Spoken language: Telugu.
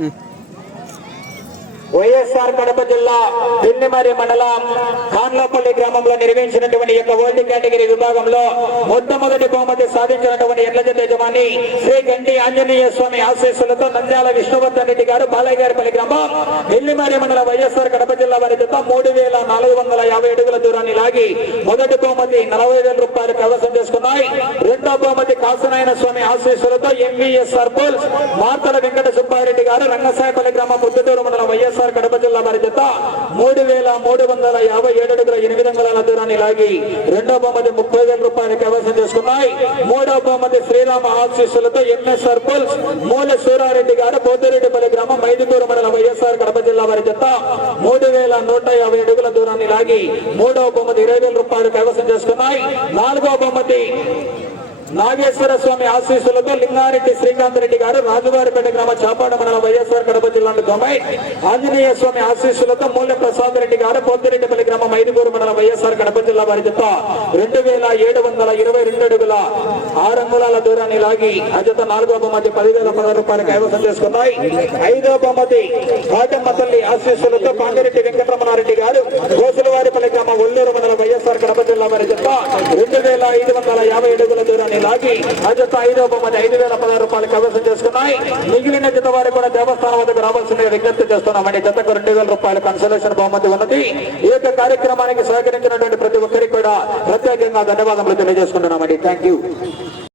Mm-hmm. వైఎస్ఆర్ కడప జిల్లా పిల్లిమరి మండలం ఖాన్లపల్లి గ్రామంలో నిర్వహించినటువంటి యొక్క ఓల్డ్ కేటగిరీ విభాగంలో మొట్టమొదటి బహుమతి సాధించినటువంటి ఎడ్ల జత యజమాని శ్రీ గంటి ఆంజనేయ స్వామి ఆశీస్సులతో నంద్యాల విష్ణువర్ధన్ రెడ్డి గారు బాలయ్యగారిపల్లి గ్రామం పిల్లిమరి మండలం వైఎస్ఆర్ కడప జిల్లా వారి జత మూడు వేల నాలుగు వందల యాభై అడుగుల దూరాన్ని లాగి మొదటి బహుమతి నలభై వేల రూపాయలు కైవసం చేసుకున్నాయి. రెండో బహుమతి కాసనాయన స్వామి ఆశీస్సులతో ఎంవీఎస్ఆర్ పోల్స్ మార్తల వెంకట సుబ్బారెడ్డి గారు రంగసాయపల్లి గ్రామం ముద్దటూరు మండలం వైఎస్ఆర్ కడప జిల్లా వారి జత మూడు వేల మూడు వందల యాభై ఏడు అడుగుల ఎనిమిది అంగుళాల దూరాన్ని లాగి రెండో బహుమతి ముప్పై వేల రూపాయలు కైవసం చేసుకున్నాయి. మూడో బహుమతి శ్రీరామ ఆశీస్సులతో ఎంఎస్ఆర్ పోల్స్ మూల సూరారెడ్డి గారు పోతిరెడ్డిపల్లి గ్రామం మైదుకూరు మండలం వైఎస్ఆర్ కడప జిల్లా వారి జత మూడు వేల నూట యాభై అడుగుల దూరాన్ని లాగి మూడో బహుమతి ఇరవై వేల రూపాయలు కైవసం చేసుకున్నాయి. నాలుగో బహుమతి నాగేశ్వర స్వామి ఆశీస్సులతో లింగారెడ్డి శ్రీకాంత్ రెడ్డి గారు రాజుగారిపేట గ్రామ చాపాడ మండలం వైఎస్ఆర్ కడప జిల్లాలో దొమై ఆంజనేయ స్వామి ఆశీస్సులతో మూల్య ప్రసాద్ రెడ్డి గారు పోతిరెడ్డిపల్లి గ్రామం ఐదుగురు మండలం వైఎస్ఆర్ కడప జిల్లా వారి రెండు వేల ఏడు వందల ఇరవై రెండు అడుగుల ఆరు అంగుళాల దూరాన్ని లాగి ఆ నాలుగో బొమ్మతి పదివేల పదహారు రూపాయలు కైవసం చేసుకున్నాయి. ఐదో బొమ్మతి కాటమ్మ తల్లి ఆశీస్సులతో పాంగిరెడ్డి వెంకటరమణారెడ్డి గారు కోసులవారిపల్లి గ్రామ ఒల్లూరు మండలం వైఎస్ఆర్ కడప జిల్లా వారి రెండు వేల ఐదు వందల యాభై అడుగుల దూరాన్ని లాగి ఆ జత ఐదో బహుమతి ఐదు వేల పదహారు రూపాయలు కవసం చేసుకున్నాయి. మిగిలిన జత వారు కూడా దేవస్థానం వద్దకు రావాల్సిన విజ్ఞప్తి చేస్తున్నామండి. జతకు రెండు వేల రూపాయల కన్సలేషన్ బహుమతి ఉన్నది. ఈ యొక్క కార్యక్రమానికి సహకరించినటువంటి ప్రతి ఒక్కరికి కూడా ప్రత్యేకంగా ధన్యవాదములు తెలియజేసుకుంటున్నామండి. Thank you